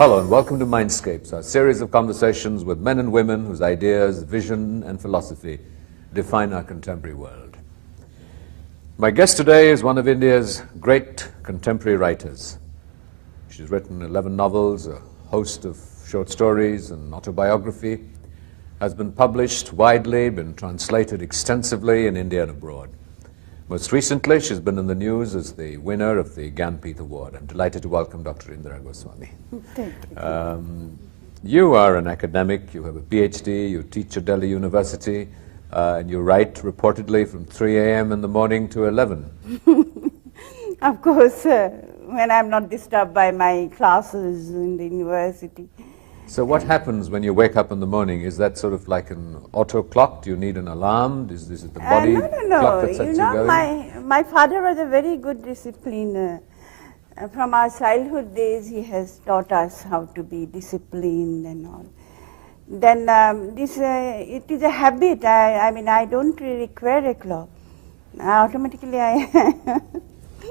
Hello and welcome to Mindscapes, our series of conversations with men and women whose ideas, vision and philosophy define our contemporary world. My guest today is one of India's great contemporary writers. She's written 11 novels, a host of short stories and autobiography, has been published widely, been translated extensively in India and abroad. Most recently, she's been in the news as the winner of the Gyanpith Award. I'm delighted to welcome Dr. Indira Goswami. Thank you. You are an academic, you have a PhD, you teach at Delhi University, and you write reportedly from 3 a.m. in the morning to 11. Of course, when I'm not disturbed by my classes in the university. So what happens when you wake up in the morning? Is that sort of like an auto clock? Do you need an alarm? Is this the body clock that sets you going? My father was a very good discipliner. From our childhood days, he has taught us how to be disciplined and all. Then it is a habit. I mean, I don't really require a clock. Automatically,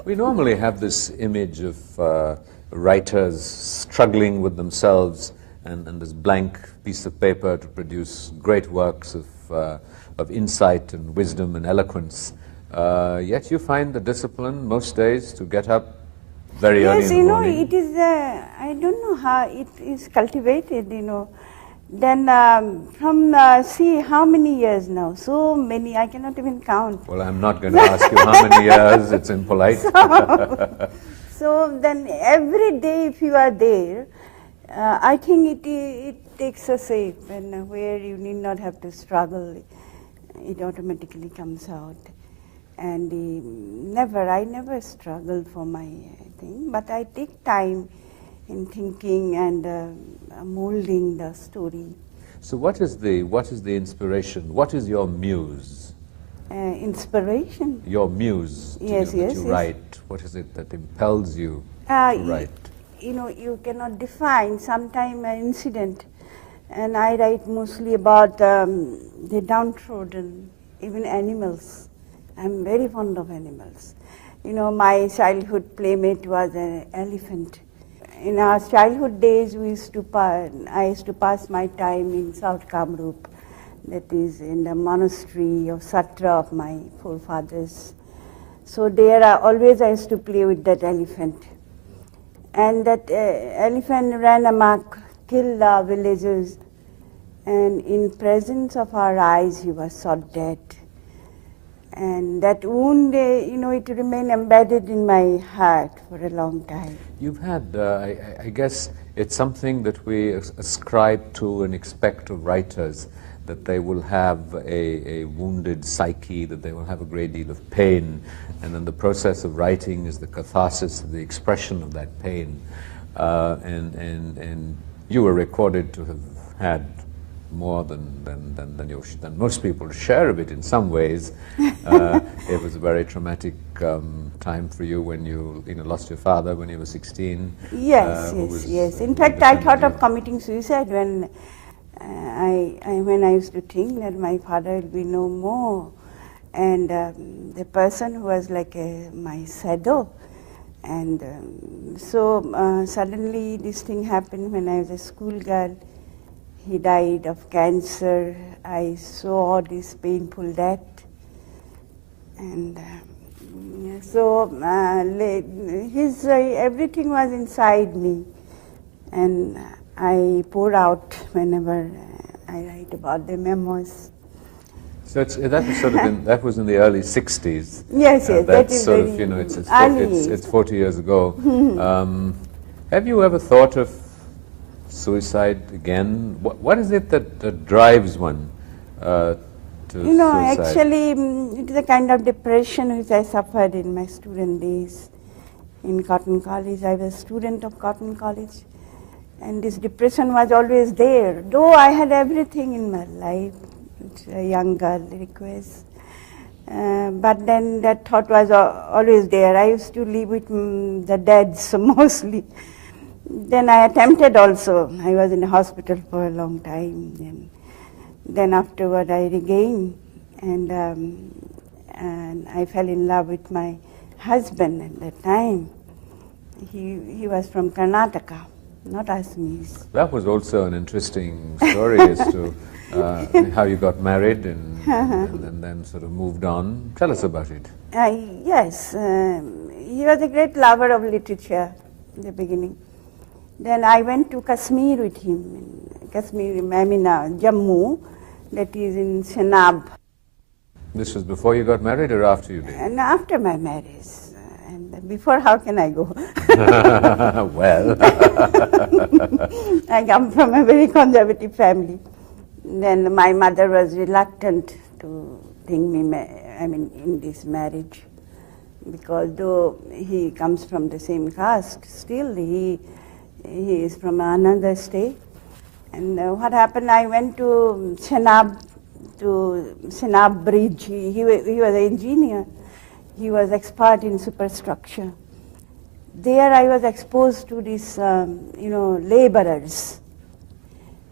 We normally have this image of writers struggling with themselves and this blank piece of paper to produce great works of insight and wisdom and eloquence. Yet you find the discipline most days to get up very early in the morning. Yes, it is, I don't know how it is cultivated, Then see how many years now, so many, I cannot even count. Well, I'm not going to ask you how many years, it's impolite. So then every day if you are there, I think it takes a shape, and where you need not have to struggle, it automatically comes out. And I never struggle for my thing, but I take time in thinking and molding the story. So what is the inspiration? What is your muse? Inspiration? Your muse that you write. What is it that impels you to write? You cannot define. Sometime an incident, and I write mostly about the downtrodden, even animals. I'm very fond of animals. My childhood playmate was an elephant. In our childhood days, I used to pass my time in South Kamrup, that is in the monastery of Satra of my forefathers. So there I used to play with that elephant. And that elephant ran amok, killed our villagers, and in presence of our eyes, he was shot dead. And that wound, it remained embedded in my heart for a long time. You've had, I guess, it's something that we ascribe to and expect of writers, that they will have a wounded psyche, that they will have a great deal of pain, and then the process of writing is the catharsis, the expression of that pain. And you were recorded to have had more than most people share of it in some ways. It was a very traumatic time for you when you lost your father when you were 16. Yes. In fact, I thought of committing suicide when I used to think that my father will be no more. And the person who was like my shadow. And so suddenly this thing happened when I was a schoolgirl. He died of cancer. I saw this painful death. And so everything was inside me. And I pour out whenever I write about the memoirs. So that was in the early 60s. Yes. That is sort of, it's 40 years ago. Have you ever thought of suicide again? What is it that drives one to suicide? Actually, it is a kind of depression which I suffered in my student days in Cotton College. I was a student of Cotton College, and this depression was always there. Though I had everything in my life, which a young girl requires, but then that thought was always there. I used to live with the dead, so mostly. Then I attempted also. I was in a hospital for a long time. And then afterward I regained, and I fell in love with my husband at that time. He was from Karnataka. not Assamese. That was also an interesting story as to how you got married and then sort of moved on. Tell us about it. Yes, he was a great lover of literature in the beginning. Then I went to Kashmir with him. Kashmir, I mean Jammu, that is in Chenab. This was before you got married or after you did? And after my marriage. And before, how can I go? Well. I come from a very conservative family. Then my mother was reluctant to think me, in this marriage, because though he comes from the same caste, still he is from another state. And what happened? I went to Chenab Bridge. He was an engineer. He was expert in superstructure. There I was exposed to these, laborers.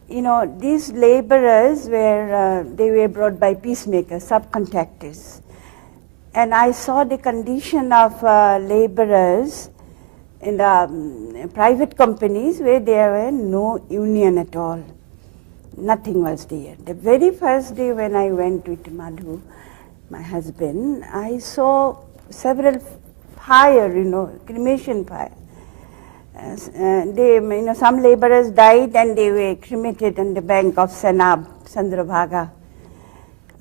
These laborers they were brought by peacemakers, subcontractors. And I saw the condition of laborers in the private companies where there were no union at all. Nothing was there. The very first day when I went with Madhu, my husband, I saw several fire, cremation fire. Some laborers died and they were cremated on the bank of Chenab, Chandrabhaga.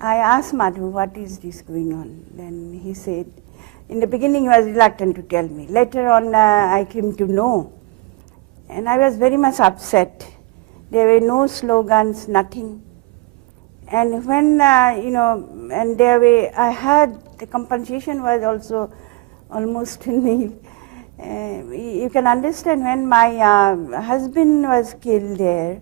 I asked Madhu, what is this going on? Then he said, in the beginning he was reluctant to tell me. Later on I came to know. And I was very much upset. There were no slogans, nothing. And when, and I had, the compensation was also almost nil. You can understand when my husband was killed there,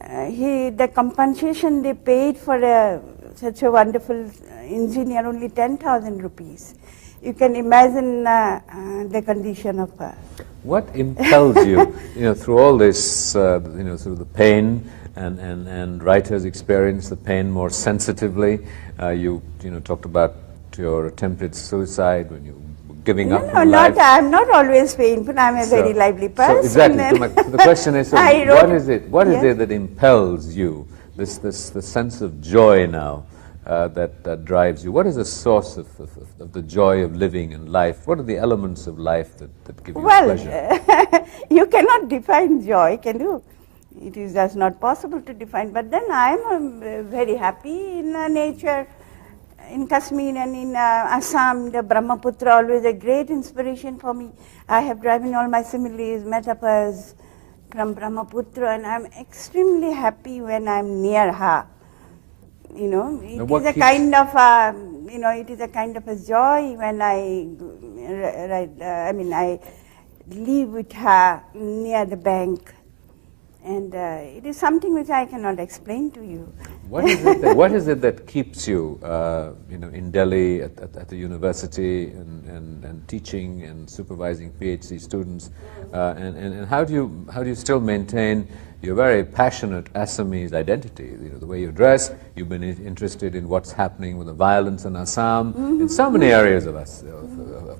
the compensation they paid for such a wonderful engineer, only 10,000 rupees. You can imagine the condition of her. What impels you, through all this, sort of the pain, and writers experience the pain more sensitively. You talked about your attempted suicide when you were giving up on life. I'm not always painful. I'm a very lively person. So exactly. So the question is, what is it that impels you? This sense of joy now that drives you. What is the source of the joy of living and life? What are the elements of life that give you pleasure? You cannot define joy, can you? It is just not possible to define. But then I am very happy in nature, in Kashmir and in Assam. The Brahmaputra always a great inspiration for me. I have driven all my similes, metaphors from Brahmaputra, and I am extremely happy when I am near her. It is a kind of a joy when I live with her near the bank. And it is something which I cannot explain to you. What is it that keeps you, in Delhi at the university and teaching and supervising PhD students, and how do you still maintain your very passionate Assamese identity? The way you dress, you've been interested in what's happening with the violence in Assam, in so many areas of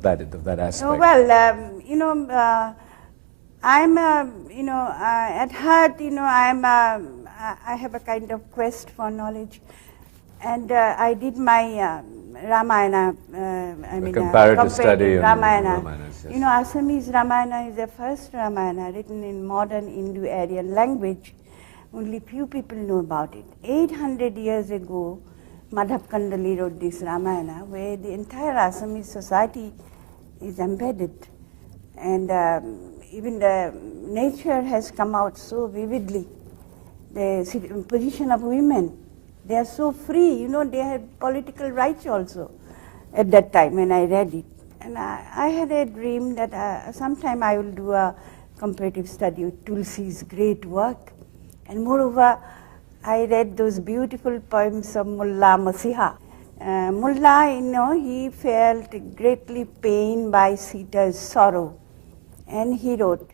that aspect. I'm, at heart, I have a kind of quest for knowledge, and I did my Ramayana. Comparative study Ramayana. Ramayanas, yes. Assamese Ramayana is the first Ramayana written in modern Indo-Aryan language. Only few people know about it. 800 years ago, Madhav Kandali wrote this Ramayana, where the entire Assamese society is embedded, and even the nature has come out so vividly. The position of women, they are so free, they had political rights also at that time when I read it. And I had a dream that sometime I will do a comparative study of Tulsi's great work. And moreover, I read those beautiful poems of Mullah Masiha. Mullah, he felt greatly pained by Sita's sorrow. And he wrote,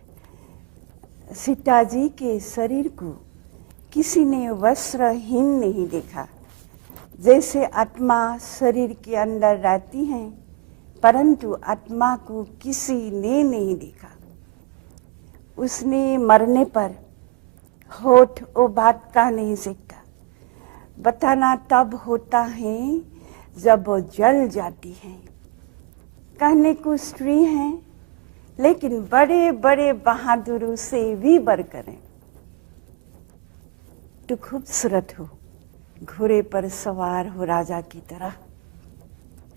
Sita ji के शरीर को किसी ने वस्त्रहीन नहीं देखा, जैसे आत्मा शरीर के अंदर रहती है, परंतु आत्मा को किसी ने नहीं देखा. उसने मरने पर होठ वो बात का नहीं सकता, बताना तब होता है जब वो जल जाती है। कहने को स्त्री हैं लेकिन बड़े बड़े बहादुरों से भी बढ़कर हैं। तू खूबसूरत हो, घोड़े पर सवार हो राजा की तरह।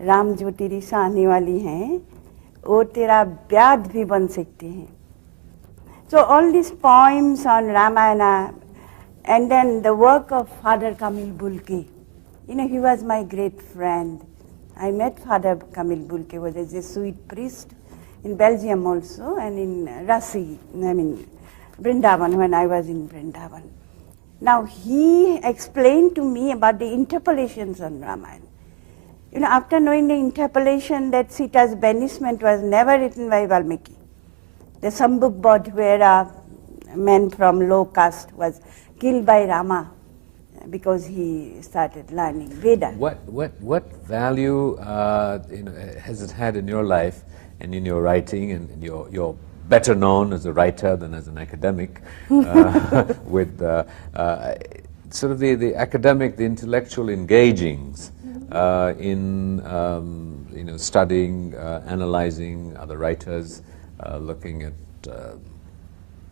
राम जो तेरी सामने वाली हैं वो तेरा ब्याद भी बन सकते हैं। So all these poems on Ramayana, and then the work of Father Kamil Bulke. You know, he was my great friend. I met Father Kamil Bulke, was a Jesuit priest in Belgium also, and in Vrindavan, when I was in Vrindavan. Now he explained to me about the interpolations on Ramayana. You know, after knowing the interpolation that Sita's banishment was never written by Valmiki. There's some book bought where a man from low caste was killed by Rama because he started learning Veda. What value has it had in your life and in your writing, and you're better known as a writer than as an academic, with sort of the academic, the intellectual engagings in studying, analyzing other writers, looking at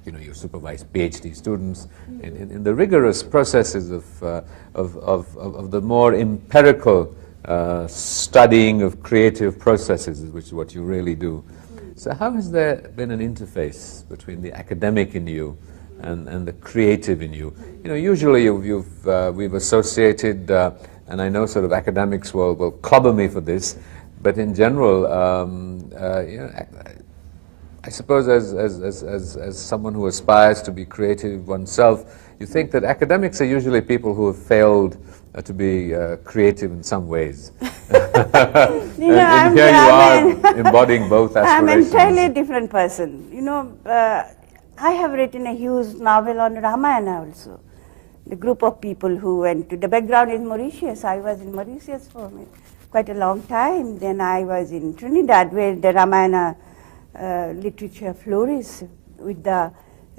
you supervise PhD students in the rigorous processes of the more empirical studying of creative processes, which is what you really do. So how has there been an interface between the academic in you and the creative in you? You know, usually we've associated, and I know sort of academics will clobber me for this, but in general, I suppose as someone who aspires to be creative oneself, you think that academics are usually people who have failed to be creative in some ways. And here you are embodying both aspirations. I'm an entirely different person. You know, I have written a huge novel on Ramayana also. The group of people who went to, the background is Mauritius. I was in Mauritius for quite a long time. Then I was in Trinidad where the Ramayana literature flourished with the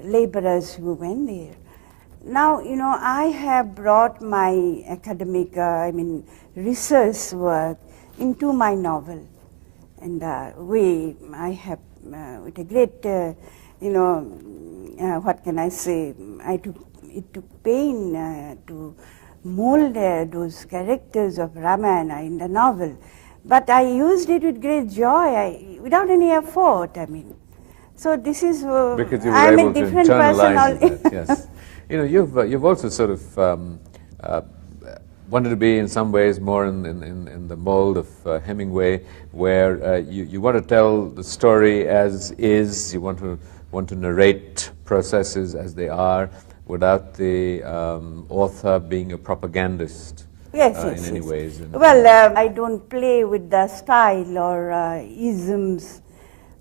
laborers who went there. Now, you know, I have brought my academic, research work into my novel. And way I have, with a great, what can I say, it took pain to mold those characters of Ramayana in the novel. But I used it with great joy, without any effort, So this is, because you were I'm able a different to internalize person. it, yes. You know, you've also sort of wanted to be in some ways more in the mold of Hemingway, where you want to tell the story as is, you want to narrate processes as they are, without the author being a propagandist. Yes, in any ways. Well, I don't play with the style or isms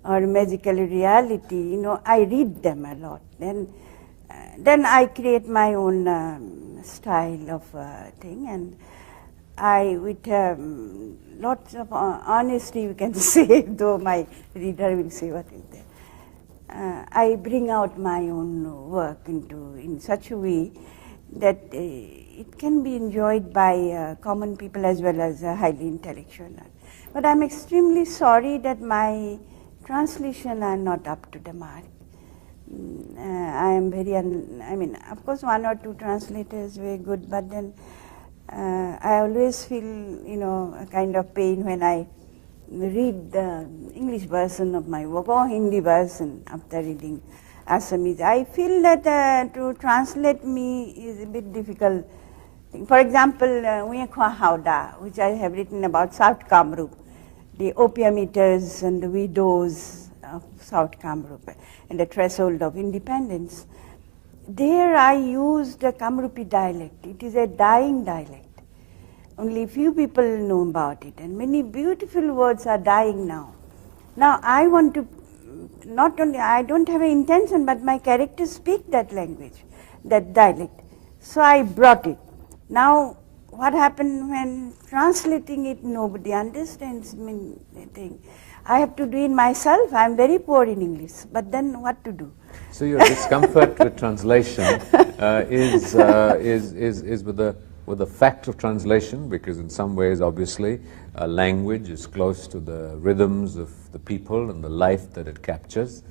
or magical reality. You know, I read them a lot. Then I create my own style of thing, and I, with lots of honesty, you can say, though my reader will say what is there. I bring out my own work in such a way that it can be enjoyed by common people as well as highly intellectual. But I'm extremely sorry that my translation are not up to the mark. I am very, of course one or two translators were good, but then I always feel, a kind of pain when I read the English version of my work or Hindi version after reading Assamese. I feel that to translate me is a bit difficult. For example, Uyekwa Hauda, which I have written about South Kamrup, the opium eaters and the widows of South Kamrup and the threshold of independence. There I used the Kamrupi dialect. It is a dying dialect. Only few people know about it, and many beautiful words are dying now. Now I want to, not only, I don't have an intention, but my characters speak that language, that dialect. So I brought it. Now, what happened when translating it, nobody understands me. I have to do it myself. I am very poor in English. But then what to do? So your discomfort with translation is with the fact of translation, because in some ways, obviously, language is close to the rhythms of the people and the life that it captures,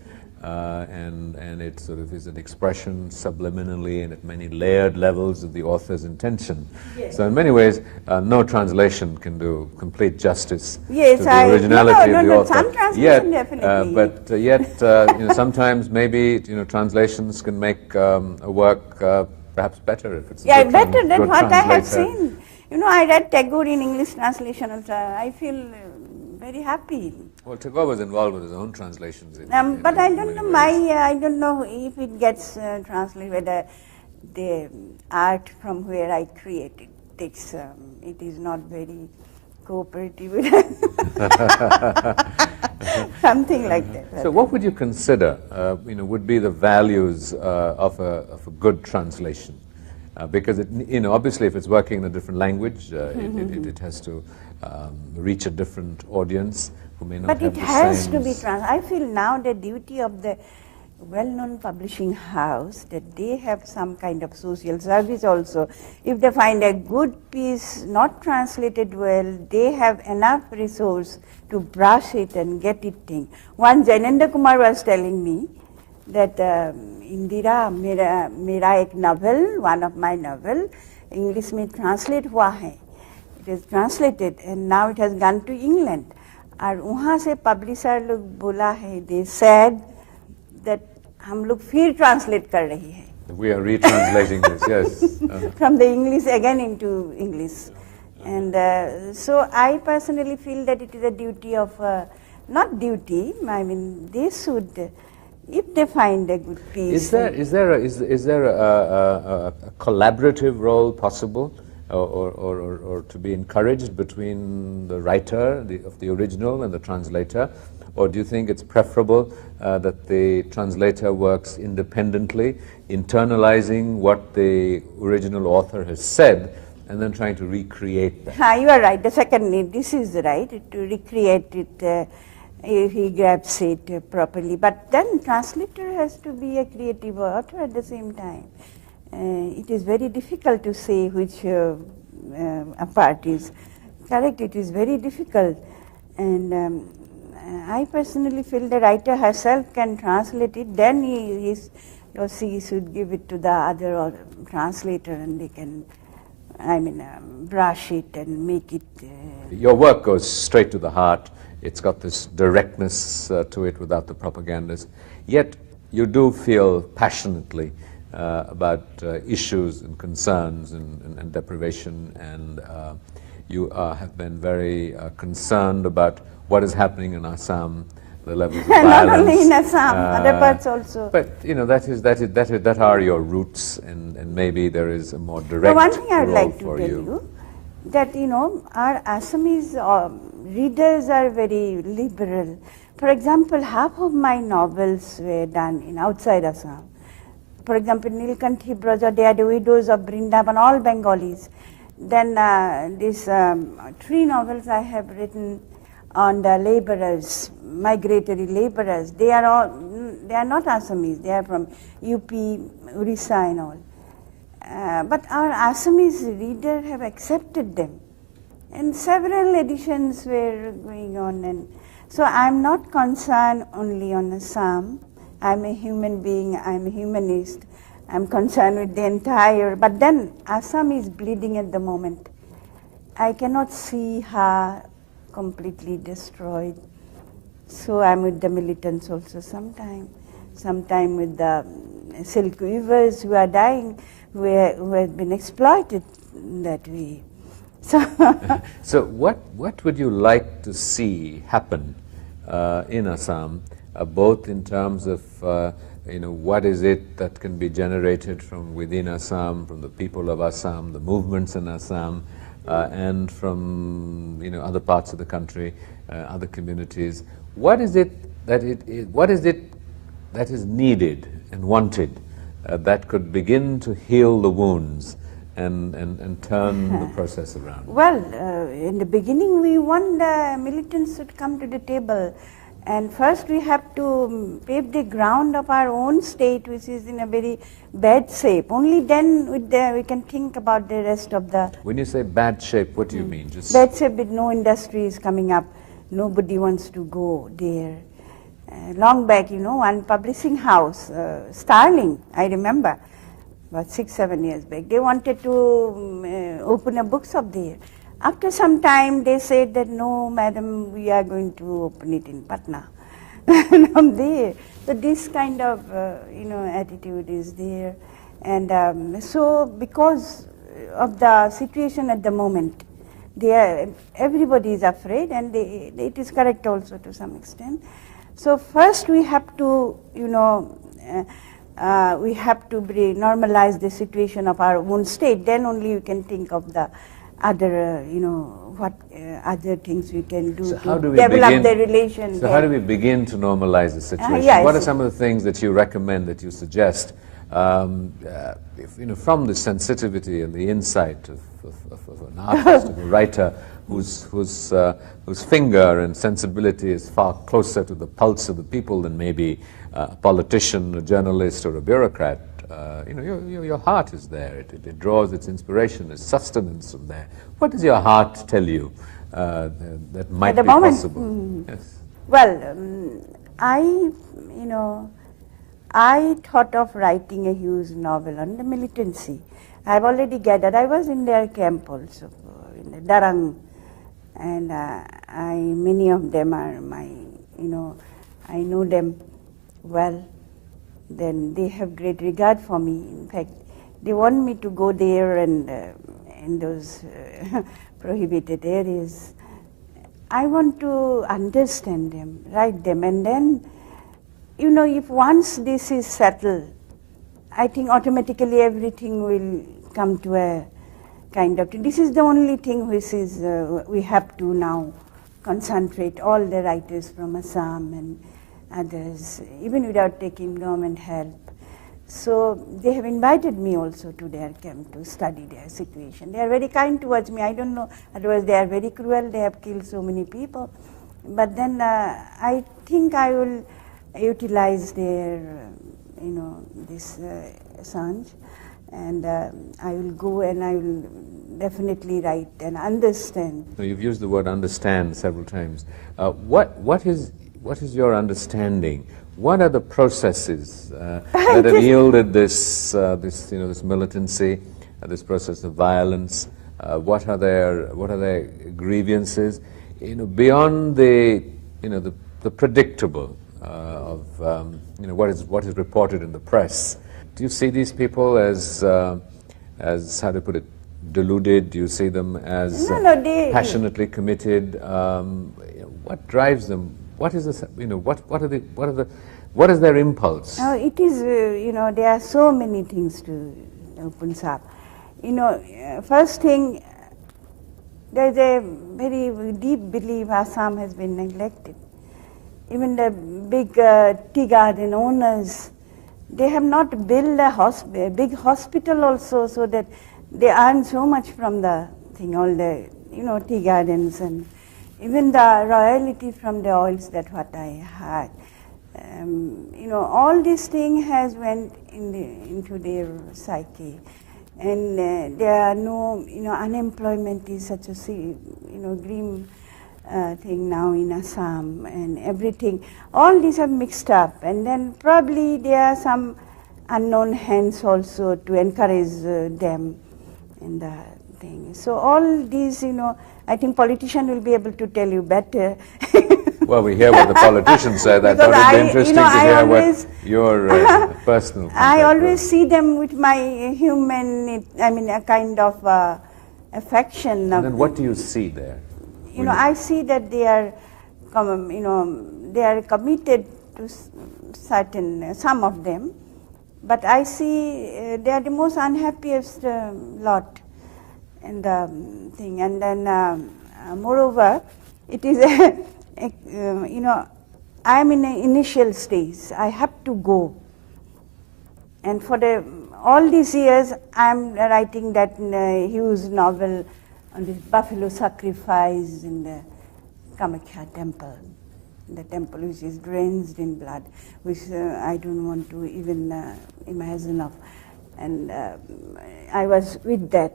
and it sort of is an expression subliminally and at many layered levels of the author's intention. Yes. So in many ways, no translation can do complete justice Yes, to the originality of the author. Some translation definitely. But yet, sometimes maybe translations can make a work perhaps better if it's a better than good what I have translator. seen. I read Tagore in English translation also. I feel very happy. Well, Tagore was involved with his own translations. But I don't know I don't know if it gets translated, whether the art from where I create it it is not very cooperative with something like that. So what would you consider would be the values of a good translation? Because obviously if it's working in a different language, it has to reach a different audience who may not but have it the has same to be I feel now the duty of the well-known publishing house, that they have some kind of social service also. If they find a good piece not translated well, they have enough resource to brush it and get it thing. Once Jainendra Kumar was telling me that Indira, मेरा एक novel, one of my novel, English में translate हुआ है. It is translated and now it has gone to England. और वहाँ से publisher लोग बोला है, they said that हम लोग फिर translate कर रही है. We are retranslating this, yes. From the English again into English. And so I personally feel that it is a duty of, not duty, I mean they should, if they find a good piece. Is there a collaborative role possible, or to be encouraged between the writer of the original and the translator? Or do you think it's preferable that the translator works independently, internalizing what the original author has said, and then trying to recreate that? You are right. The second, this is right, to recreate it, he grabs it properly. But then translator has to be a creative author at the same time. It is very difficult to say which part is correct. It is very difficult. And I personally feel the writer herself can translate it, then he or she should give it to the other translator and they can, brush it and make it. Your work goes straight to the heart. It's got this directness to it without the propagandas. Yet you do feel passionately about issues and concerns and deprivation, and you have been very concerned about what is happening in Assam, the levels of violence. Not only in Assam, other parts also. But that are your roots, and maybe there is a more direct one thing I would role like to for tell you. you, that our Assamese readers are very liberal. For example, half of my novels were done in outside Assam. For example, Nilkanthi Braja, they are the widows of Vrindavan, all Bengalis. Then these 3 novels I have written on the laborers, migratory laborers. They are not Assamese. They are from UP, Orissa and all. But our Assamese readers have accepted them. And several editions were going on. And so I'm not concerned only on Assam. I'm a human being, I'm a humanist. I'm concerned with the entire, but then Assam is bleeding at the moment. I cannot see her completely destroyed. So I'm with the militants also sometime with the silk weavers who are dying, who have been exploited that way. So what would you like to see happen in Assam, both in terms of what is it that can be generated from within Assam, from the people of Assam, the movements in Assam, and from other parts of the country, other communities? What is it that is needed and wanted that could begin to heal the wounds and turn the process around? Well, in the beginning we want the militants to come to the table And first we have to pave the ground of our own state, which is in a very bad shape. Only then we can think about the rest of the... When you say bad shape, what do you mean? Just bad shape with no industry is coming up. Nobody wants to go there. Long back, one publishing house, Starling, I remember, about 6-7 years back, they wanted to open a bookshop there. After some time, they said that, no, madam, we are going to open it in Patna. From there. So this kind of, attitude is there. And so because of the situation at the moment, everybody is afraid, and it is correct also to some extent. So first we have to, normalize the situation of our own state. Then only you can think of the other, what other things we can do to develop the relation. So how do we begin to normalize the situation? Yes. What are some of the things that you recommend, that you suggest, from the sensitivity and the insight of an artist, of a writer, whose finger and sensibility is far closer to the pulse of the people than maybe a politician, a journalist, or a bureaucrat? Your heart is there. It draws its inspiration, its sustenance from there. What does your heart tell you that might be possible? Yes. Well, I thought of writing a huge novel on the militancy. I've already gathered. I was in their camp also, in the Darang, and many of them are I know them well. Then they have great regard for me. In fact, they want me to go there and in those prohibited areas. I want to understand them, write them, and then, if once this is settled, I think automatically everything will come to a kind of... This is the only thing which is we have to now concentrate, all the writers from Assam and others, even without taking government help. So they have invited me also to their camp to study their situation. They are very kind towards me. I don't know, otherwise they are very cruel. They have killed so many people. But then I think I will utilize their, this Assange, and I will go and I will definitely write and understand. You've used the word understand several times. What is your understanding? What are the processes that have yielded this militancy, this process of violence? What are their grievances? Beyond the predictable of what is reported in the press. Do you see these people as how to put it, deluded? Do you see them as passionately committed? What drives them? What is what is their impulse? It is, there are so many things to open up. First thing, there's a very deep belief Assam has been neglected. Even the big tea garden owners, they have not built a big hospital also, so that they earn so much from the thing, all the tea gardens, and even the royalty from the oils, that what I heard. All this thing has went into their psyche, and there are no, unemployment is such a grim thing now in Assam, and everything. All these are mixed up, and then probably there are some unknown hands also to encourage them in the thing. So all these, I think politicians will be able to tell you better. Well, we hear what the politicians say. I thought it would be interesting to hear what your personal... I always see them with my human, a kind of affection. And then what do you see there? I see that they are, they are committed to certain, some of them, but I see they are the most unhappiest lot in the thing. And then, moreover, it is I am in an initial stage. I have to go. And for all these years, I am writing that huge novel on this buffalo sacrifice in the Kamakhya temple. the temple which is drenched in blood, which I don't want to even imagine of. And I was with that.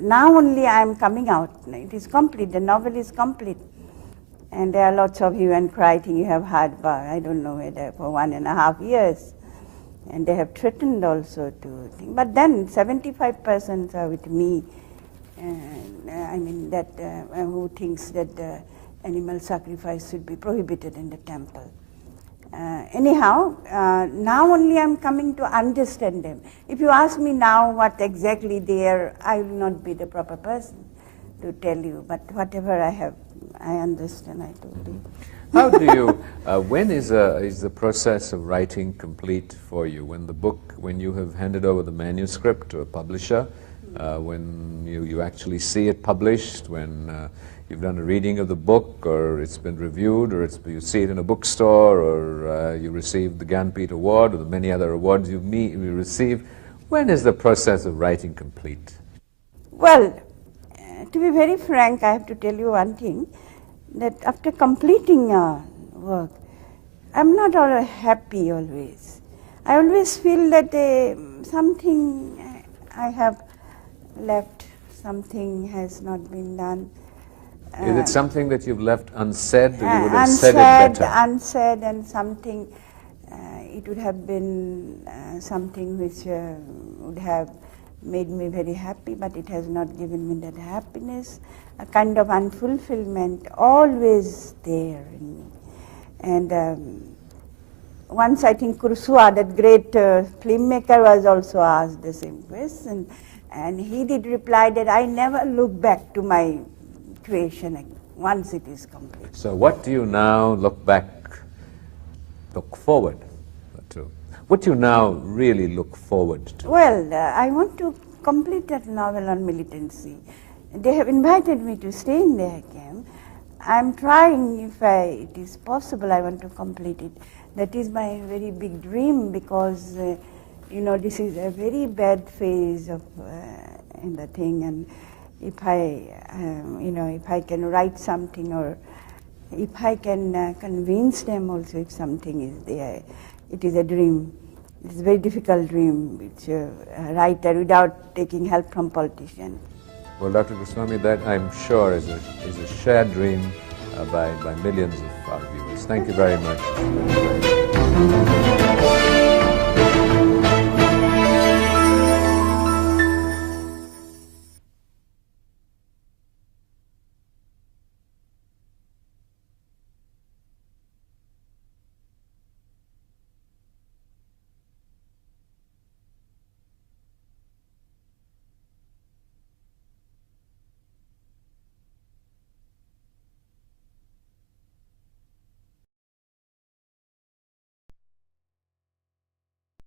Now only I am coming out. It is complete. The novel is complete. And there are lots of hue and cry thing you have heard about, I don't know whether for 1.5 years. And they have threatened also to think. But then 75% are with me. I mean that who thinks that the animal sacrifice should be prohibited in the temple. Anyhow, now only I am coming to understand them. If you ask me now what exactly they are, I will not be the proper person to tell you. But whatever I understand, I told you. How do you, when is the process of writing complete for you? When you have handed over the manuscript to a publisher, when you actually see it published, when you've done a reading of the book, or it's been reviewed, or you see it in a bookstore, or you received the Gyanpith Award, or the many other awards you receive, when is the process of writing complete? Well, to be very frank, I have to tell you one thing, that after completing work, I'm not happy always. I always feel that something I have left, something has not been done. Is it something that you've left unsaid, or you would have said it better? Unsaid, and something, it would have been something which would have made me very happy, but it has not given me that happiness. A kind of unfulfillment always there in me. And once I think Kursua, that great filmmaker, was also asked the same question, and he did reply that I never look back to my creation once it is complete. So what do you now look forward to? What do you now really look forward to? Well, I want to complete that novel on militancy. They have invited me to stay in their camp. I'm trying, if it is possible, I want to complete it. That is my very big dream, because this is a very bad phase of in the thing, and if I can write something, or if I can convince them also, if something is there, it is a dream. It's a very difficult dream, which a writer without taking help from politicians. Well, Dr. Goswami, that I'm sure is a shared dream by millions of our viewers. Thank you very much.